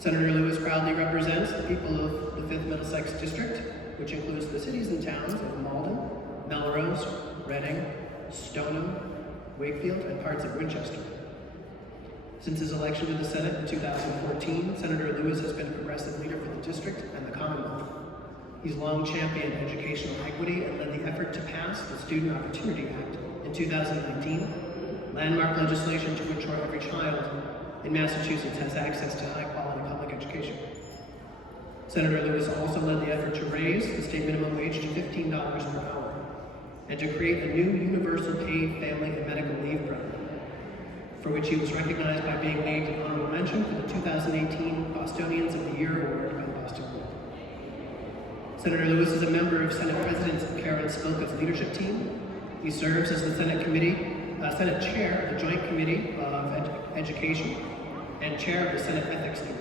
Senator Lewis proudly represents the people of the 5th Middlesex District, which includes the cities and towns of Malden, Melrose, Reading, Stoneham, Wakefield, and parts of Winchester. Since his election to the Senate in 2014, Senator Lewis has been a progressive leader for the district and the Commonwealth. He's long championed educational equity and led the effort to pass the Student Opportunity Act in 2019, landmark legislation to ensure every child in Massachusetts has access to high-quality public education. Senator Lewis also led the effort to raise the state minimum wage to $15 per hour and to create a new universal paid family and medical leave program, for which he was recognized by being named an honorable mention for the 2018 Bostonians of the Year Award by the Boston Globe. Senator Lewis is a member of Senate President Karen Spilka's leadership team. He serves as the Senate Chair of the Joint Committee of Education and Chair of the Senate Ethics Committee.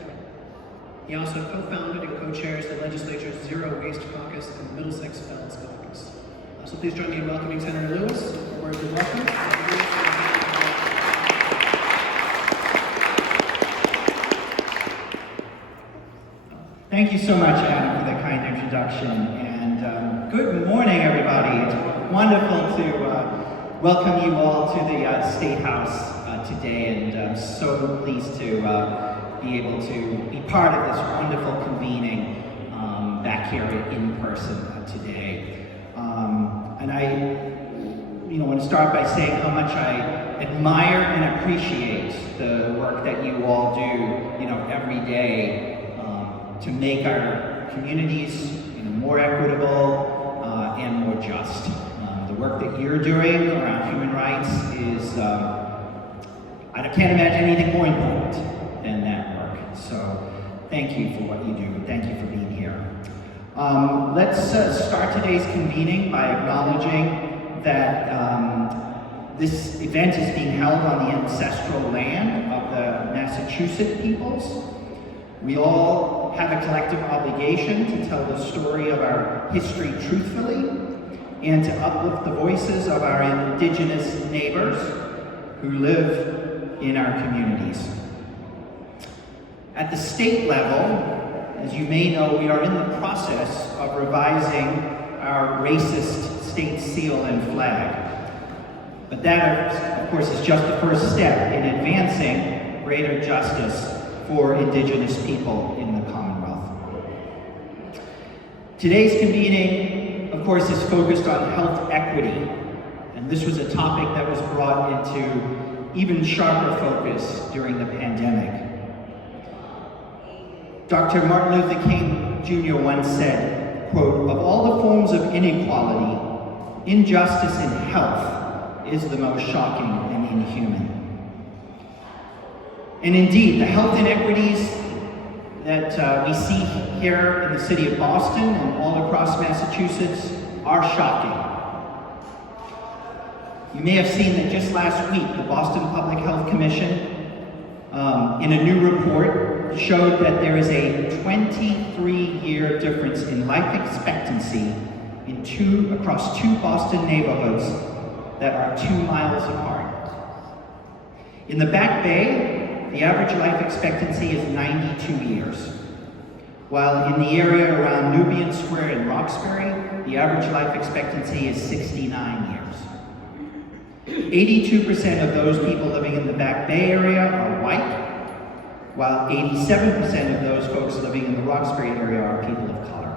He also co-founded and co-chairs the legislature's Zero Waste Caucus and the Middlesex Felons Caucus. So please join me in welcoming Senator Lewis. Words of welcome. Thank you so much, Adam, for the kind introduction. And good morning, everybody. It's wonderful to welcome you all to the State House today, and I'm so pleased to be able to be part of this wonderful convening back here in person today. And I want to start by saying how much I admire and appreciate the work that you all do, every day to make our communities more equitable and more just. The work that you're doing around human rights is, I can't imagine anything more important than that work. So thank you for what you do. Thank you for being here. Let's start today's convening by acknowledging that this event is being held on the ancestral land of the Massachusetts peoples. We all have a collective obligation to tell the story of our history truthfully and to uplift the voices of our Indigenous neighbors who live in our communities. At the state level, as you may know, we are in the process of revising our racist state seal and flag. But that, of course, is just the first step in advancing greater justice for Indigenous people in the Commonwealth. Today's convening, of course, is focused on health equity, and this was a topic that was brought into even sharper focus during the pandemic. Dr. Martin Luther King Jr. once said, quote, "Of all the forms of inequality, injustice in health is the most shocking and inhuman." And indeed, the health inequities that we see here in the city of Boston and all across Massachusetts are shocking. You may have seen that just last week, the Boston Public Health Commission, in a new report, showed that there is a 23-year difference in life expectancy across two Boston neighborhoods that are 2 miles apart. In the Back Bay, the average life expectancy is 92 years, while in the area around Nubian Square in Roxbury, the average life expectancy is 69 years. 82% of those people living in the Back Bay area are white, while 87% of those folks living in the Roxbury area are people of color.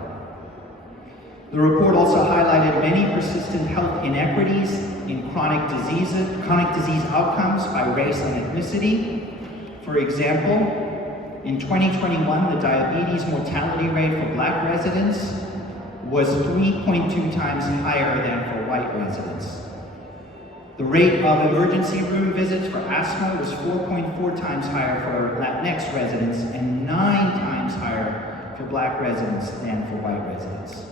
The report also highlighted many persistent health inequities in chronic disease outcomes by race and ethnicity. For example, in 2021, the diabetes mortality rate for Black residents was 3.2 times higher than for white residents. The rate of emergency room visits for asthma was 4.4 times higher for Latinx residents and 9 times higher for Black residents than for white residents.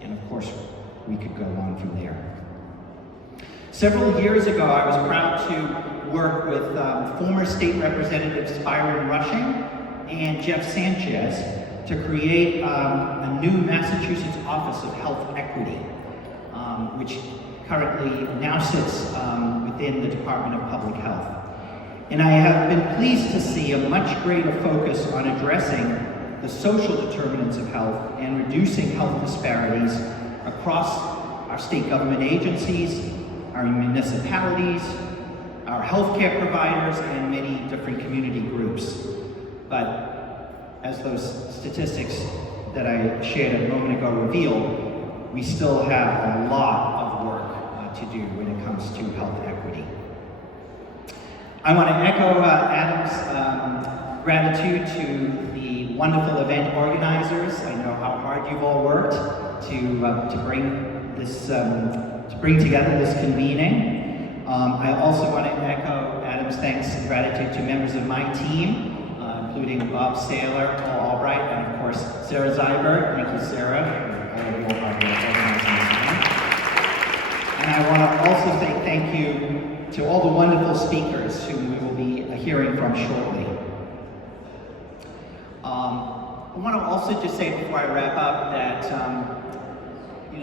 And of course, we could go on from there. Several years ago, I was proud to work with former state representatives Byron Rushing and Jeff Sanchez to create a new Massachusetts Office of Health Equity, which currently now sits within the Department of Public Health. And I have been pleased to see a much greater focus on addressing the social determinants of health and reducing health disparities across our state government agencies, our municipalities, our healthcare providers, and many different community groups. But as those statistics that I shared a moment ago reveal, we still have a lot of work to do when it comes to health equity. I want to echo Adam's gratitude to the wonderful event organizers. I know how hard you've all worked to bring together this convening. I also want to echo Adam's thanks and gratitude to members of my team, including Bob Saylor, Paul Albright, and of course Sarah Zyberg. Thank you, Sarah, for all of your hard work organizing this event. And I want to also say thank you to all the wonderful speakers whom we will be hearing from shortly. I want to also just say before I wrap up that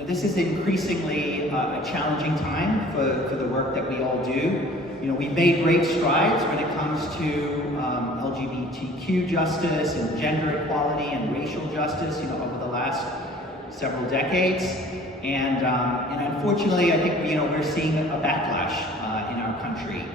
this is increasingly a challenging time for the work that we all do. We've made great strides when it comes to LGBTQ justice and gender equality and racial justice, over the last several decades. And unfortunately, I think, we're seeing a backlash in our country.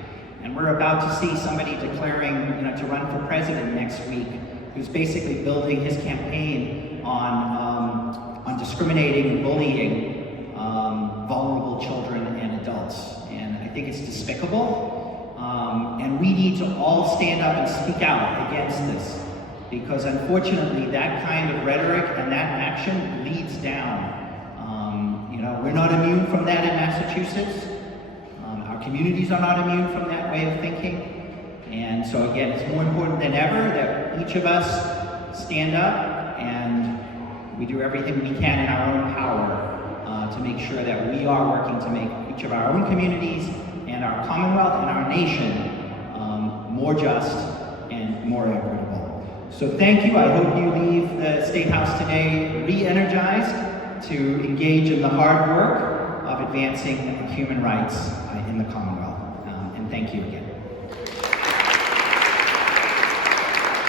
And we're about to see somebody declaring, to run for president next week, who's basically building his campaign on discriminating and bullying vulnerable children and adults. And I think it's despicable. And we need to all stand up and speak out against this, because unfortunately that kind of rhetoric and that action leads down. We're not immune from that in Massachusetts. Our communities are not immune from that way of thinking. And so again, it's more important than ever that each of us stand up and we do everything we can in our own power to make sure that we are working to make each of our own communities and our Commonwealth and our nation more just and more equitable. So thank you. I hope you leave the State House today re-energized to engage in the hard work of advancing human rights in the Commonwealth. And thank you again.